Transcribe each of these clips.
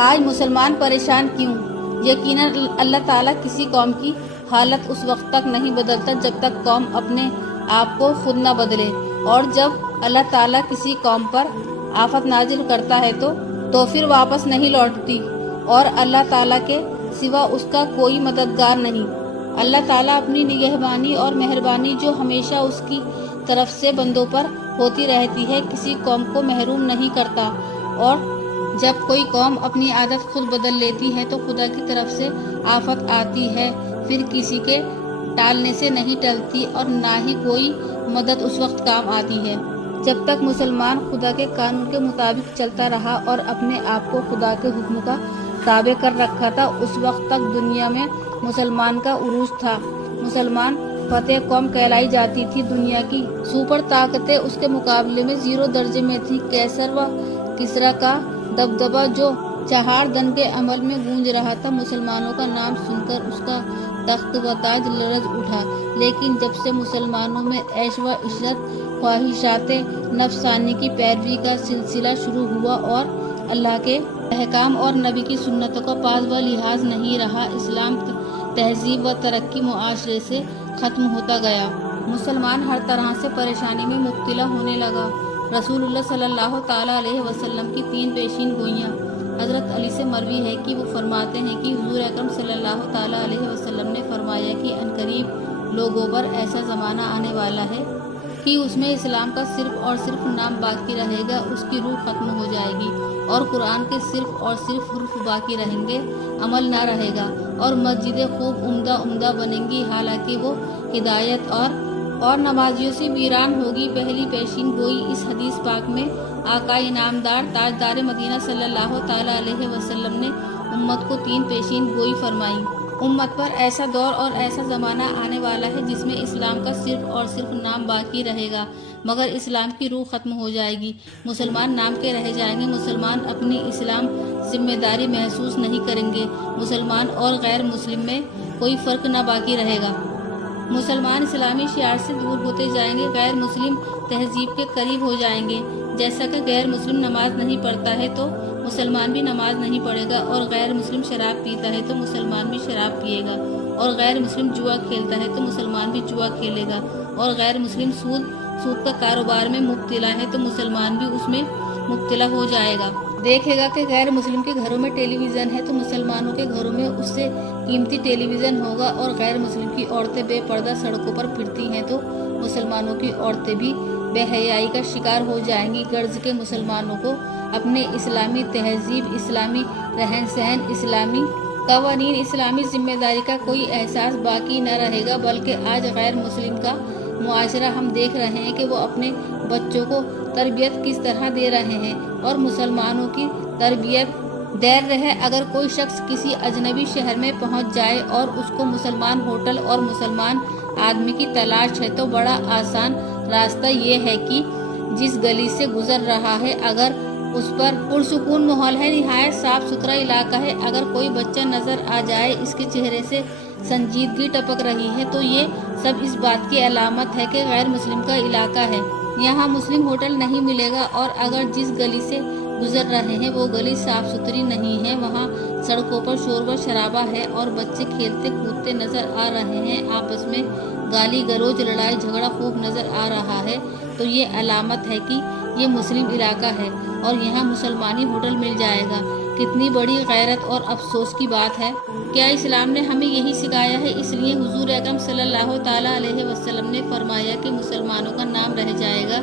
آج مسلمان پریشان کیوں؟ یقیناً اللہ تعالیٰ کسی قوم کی حالت اس وقت تک نہیں بدلتا جب تک قوم اپنے آپ کو خود نہ بدلے، اور جب اللہ تعالیٰ کسی قوم پر آفت نازل کرتا ہے تو پھر واپس نہیں لوٹتی، اور اللہ تعالیٰ کے سوا اس کا کوئی مددگار نہیں۔ اللہ تعالیٰ اپنی نگہبانی اور مہربانی جو ہمیشہ اس کی طرف سے بندوں پر ہوتی رہتی ہے، کسی قوم کو محروم نہیں کرتا، اور جب کوئی قوم اپنی عادت خود بدل لیتی ہے تو خدا کی طرف سے آفت آتی ہے، پھر کسی کے ٹالنے سے نہیں ٹلتی اور نہ ہی کوئی مدد اس وقت کام آتی ہے۔ جب تک مسلمان خدا کے قانون کے مطابق چلتا رہا اور اپنے آپ کو خدا کے حکم کا تابع کر رکھا تھا، اس وقت تک دنیا میں مسلمان کا عروج تھا۔ مسلمان فتح قوم کہلائی جاتی تھی۔ دنیا کی سپر طاقتیں اس کے مقابلے میں زیرو درجے میں تھی۔ کیسر و کسریٰ کا دبدبہ جو چہار دن کے عمل میں گونج رہا تھا، مسلمانوں کا نام سن کر اس کا تخت و تاج لرز اٹھا۔ لیکن جب سے مسلمانوں میں عیش و عشرت، خواہشات نفسانی کی پیروی کا سلسلہ شروع ہوا اور اللہ کے احکام اور نبی کی سنتوں کا پاس و لحاظ نہیں رہا، اسلام تہذیب و ترقی معاشرے سے ختم ہوتا گیا۔ مسلمان ہر طرح سے پریشانی میں مبتلا ہونے لگا۔ رسول اللہ صلی اللہ تعالیٰ علیہ وسلم کی 3 پیشین گوئیاں۔ حضرت علی سے مروی ہے کہ وہ فرماتے ہیں کہ حضور اکرم صلی اللہ تعالیٰ علیہ وسلم نے فرمایا کہ عنقریب لوگوں پر ایسا زمانہ آنے والا ہے کہ اس میں اسلام کا صرف اور صرف نام باقی رہے گا، اس کی روح ختم ہو جائے گی، اور قرآن کے صرف اور صرف حروف باقی رہیں گے، عمل نہ رہے گا، اور مسجدیں خوب عمدہ بنیں گی، حالانکہ وہ ہدایت اور نمازیوں سے ویران ہوگی۔ پہلی پیشین گوئی اس حدیث پاک میں آقا انعامدار تاجدار مدینہ صلی اللہ تعالیٰ علیہ وسلم نے امت کو 3 پیشین گوئی فرمائی۔ امت پر ایسا دور اور ایسا زمانہ آنے والا ہے جس میں اسلام کا صرف اور صرف نام باقی رہے گا، مگر اسلام کی روح ختم ہو جائے گی۔ مسلمان نام کے رہ جائیں گے، مسلمان اپنی اسلام ذمہ داری محسوس نہیں کریں گے، مسلمان اور غیر مسلم میں کوئی فرق نہ باقی رہے گا۔ مسلمان اسلامی شعار سے دور ہوتے جائیں گے، غیر مسلم تہذیب کے قریب ہو جائیں گے۔ جیسا کہ غیر مسلم نماز نہیں پڑھتا ہے تو مسلمان بھی نماز نہیں پڑھے گا، اور غیر مسلم شراب پیتا ہے تو مسلمان بھی شراب پیے گا، اور غیر مسلم جوا کھیلتا ہے تو مسلمان بھی جوا کھیلے گا، اور غیر مسلم سود کا کاروبار میں مبتلا ہے تو مسلمان بھی اس میں مبتلا ہو جائے گا۔ دیکھے گا کہ غیر مسلم کے گھروں میں ٹیلی ویژن ہے تو مسلمانوں کے گھروں میں اس سے قیمتی ٹیلی ویژن ہوگا، اور غیر مسلم کی عورتیں بے پردہ سڑکوں پر پھرتی ہیں تو مسلمانوں کی عورتیں بھی بے حیائی کا شکار ہو جائیں گی۔ غرض کے مسلمانوں کو اپنے اسلامی تہذیب، اسلامی رہن سہن، اسلامی قوانین، اسلامی ذمہ داری کا کوئی احساس باقی نہ رہے گا، بلکہ آج غیر مسلم کا معاشرہ ہم دیکھ رہے ہیں کہ وہ اپنے بچوں کو تربیت کس طرح دے رہے ہیں، اور مسلمانوں کی تربیت دیر رہے اگر کوئی شخص کسی اجنبی شہر میں پہنچ جائے اور اس کو مسلمان ہوٹل اور مسلمان آدمی کی تلاش ہے تو بڑا آسان راستہ یہ ہے کہ جس گلی سے گزر رہا ہے اگر اس پر پرسکون ماحول ہے، نہایت صاف ستھرا علاقہ ہے، اگر کوئی بچہ نظر آ جائے، اس کے چہرے سے سنجیدگی ٹپک رہی ہے، تو یہ سب اس بات کی علامت ہے کہ غیر مسلم کا علاقہ ہے، یہاں مسلم ہوٹل نہیں ملے گا۔ اور اگر جس گلی سے گزر رہے ہیں وہ گلی صاف ستھری نہیں ہے، وہاں سڑکوں پر شور و شرابہ ہے اور بچے کھیلتے کودتے نظر آ رہے ہیں، آپس میں گالی گلوچ، لڑائی جھگڑا خوب نظر آ رہا ہے، تو یہ علامت ہے کہ یہ مسلم علاقہ ہے اور یہاں مسلمانی ہوٹل مل جائے گا۔ کتنی بڑی غیرت اور افسوس کی بات ہے۔ کیا اسلام نے ہمیں یہی سکھایا ہے؟ اس لیے حضور اکرم صلی اللہ تعالیٰ علیہ وسلم نے فرمایا کہ مسلمانوں کا نام رہ جائے گا۔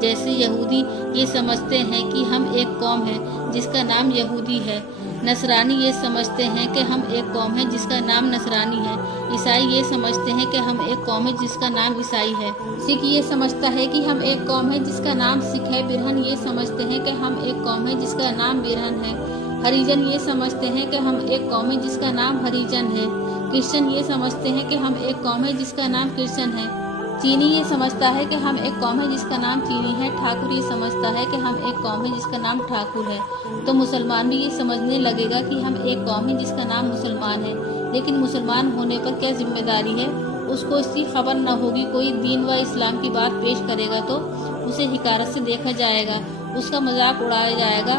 جیسے یہودی یہ سمجھتے ہیں کہ ہم ایک قوم ہے جس کا نام یہودی ہے، نصرانی یہ سمجھتے ہیں کہ ہم ایک قوم ہے جس کا نام نصرانی ہے، عیسائی یہ سمجھتے ہیں کہ ہم ایک قوم ہے جس کا نام عیسائی ہے، سکھ یہ سمجھتا ہے کہ ہم ایک قوم ہے جس کا نام سکھ ہے، برہن یہ سمجھتے ہیں کہ ہم ایک قوم ہے جس کا نام برہن ہے، ہریجن یہ سمجھتے ہیں کہ ہم ایک قوم ہے جس کا نام ہریجن ہے، کرسچن یہ سمجھتے ہیں کہ ہم ایک قوم ہے جس کا نام کرسچن ہے، چینی یہ سمجھتا ہے کہ ہم ایک قوم ہے جس کا نام چینی ہے، ٹھاکر یہ سمجھتا ہے کہ ہم ایک قوم ہے جس کا نام ٹھاکر ہے، تو مسلمان بھی یہ سمجھنے لگے گا کہ ہم ایک قوم ہے جس کا نام مسلمان ہے۔ لیکن مسلمان ہونے پر کیا ذمہ داری ہے؟ اس کو اس کی خبر نہ ہوگی، کوئی دین و اسلام کی بات پیش کرے گا تو اسے حقارت سے دیکھا جائے گا، اس کا مذاق اڑایا جائے گا،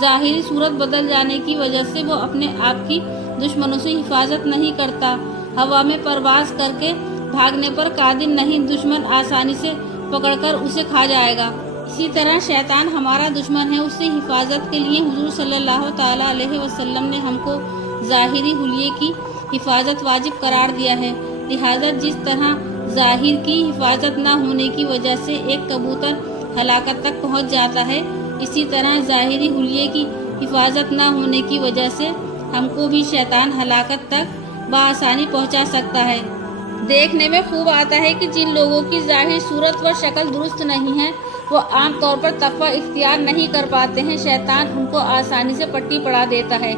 ظاہری صورت بدل جانے کی وجہ سے وہ اپنے آپ کی دشمنوں سے حفاظت نہیں کرتا۔ ہوا میں پرواز کر کے بھاگنے پر قادر نہیں، دشمن آسانی سے پکڑ کر اسے کھا جائے گا۔ اسی طرح شیطان ہمارا دشمن ہے، اس سے حفاظت کے لیے حضور صلی اللہ تعالیٰ علیہ وسلم نے ہم کو ظاہری حلیے کی حفاظت واجب قرار دیا ہے۔ لہٰذا جس طرح ظاہر کی حفاظت نہ ہونے کی وجہ سے ایک کبوتر ہلاکت تک پہنچ جاتا ہے، اسی طرح ظاہری حلیے کی حفاظت نہ ہونے کی وجہ سے ہم کو بھی شیطان ہلاکت تک بآسانی پہنچا سکتا ہے۔ دیکھنے میں خوب آتا ہے کہ جن لوگوں کی ظاہر صورت و شکل درست نہیں ہے، وہ عام طور پر تقوی اختیار نہیں کر پاتے ہیں، شیطان ان کو آسانی سے پٹی پڑا دیتا ہے۔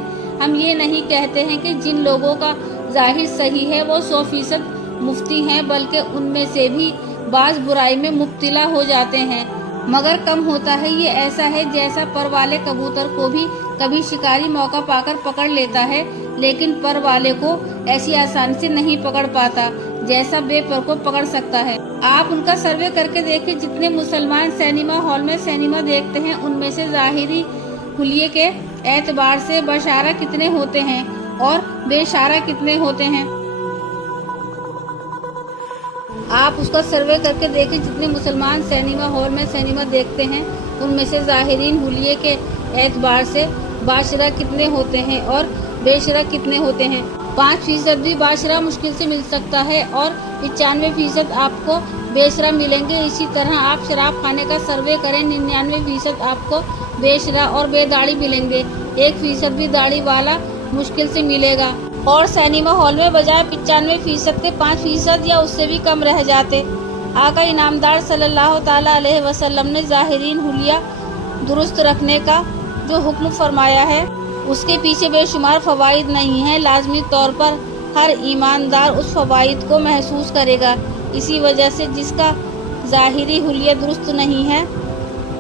ہم یہ نہیں کہتے ہیں کہ جن لوگوں کا ظاہر صحیح ہے وہ 100% مفتی ہیں، بلکہ ان میں سے بھی بعض برائی میں مبتلا ہو جاتے ہیں، مگر کم ہوتا ہے۔ یہ ایسا ہے جیسا پر والے کبوتر کو بھی کبھی شکاری موقع پا کر پکڑ لیتا ہے، لیکن پر والے کو ایسی آسانی سے نہیں پکڑ پاتا جیسا بے پر کو پکڑ سکتا ہے۔ آپ ان کا سروے کر کے دیکھیں، جتنے مسلمان سینما ہال میں سینما دیکھتے ہیں ان میں سے ظاہری حلیے کے اعتبار سے بشارہ کتنے ہوتے ہیں اور بے اشارہ کتنے ہوتے ہیں۔ آپ اس کا سروے کر کے دیکھیں، جتنے مسلمان سینما ہال میں سینما دیکھتے ہیں ان میں سے ظاہرین حلیے کے اعتبار سے باشرہ کتنے ہوتے ہیں اور بے شرح کتنے ہوتے ہیں۔ 5% بھی باشرہ مشکل سے مل سکتا ہے اور 95% آپ کو بے شرح ملیں گے۔ اسی طرح آپ شراب خانے کا سروے کریں، 99% آپ کو بے شرح اور بے داڑھی ملیں گے، 1% بھی داڑھی والا مشکل سے ملے گا۔ اور سینما ہال میں بجائے 95% کے 5% یا اس سے بھی کم رہ جاتے۔ آقا انعامدار صلی اللہ تعالیٰ علیہ وسلم نے ظاہرین حلیہ درست رکھنے کا جو حکم فرمایا ہے اس کے پیچھے بے شمار فوائد نہیں ہیں، لازمی طور پر ہر ایماندار اس فوائد کو محسوس کرے گا۔ اسی وجہ سے جس کا ظاہری حلیہ درست نہیں ہے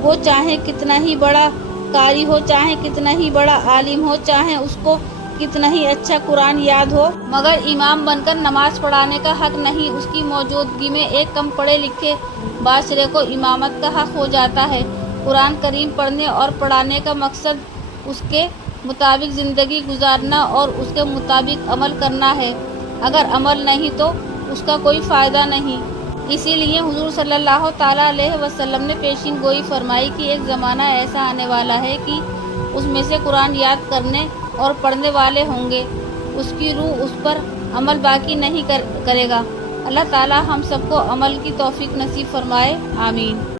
وہ چاہے کتنا ہی بڑا قاری ہو، چاہے کتنا ہی بڑا عالم ہو، چاہے اس کو کتنا ہی اچھا قرآن یاد ہو، مگر امام بن کر نماز پڑھانے کا حق نہیں۔ اس کی موجودگی میں ایک کم پڑھے لکھے باشرے کو امامت کا حق ہو جاتا ہے۔ قرآن کریم پڑھنے اور پڑھانے کا مقصد اس کے مطابق زندگی گزارنا اور اس کے مطابق عمل کرنا ہے، اگر عمل نہیں تو اس کا کوئی فائدہ نہیں۔ اسی لیے حضور صلی اللہ تعالیٰ علیہ وسلم نے پیشین گوئی فرمائی کہ ایک زمانہ ایسا آنے والا ہے کہ اس میں سے قرآن یاد کرنے اور پڑھنے والے ہوں گے، اس کی روح اس پر عمل باقی نہیں کرے گا۔ اللہ تعالیٰ ہم سب کو عمل کی توفیق نصیب فرمائے، آمین۔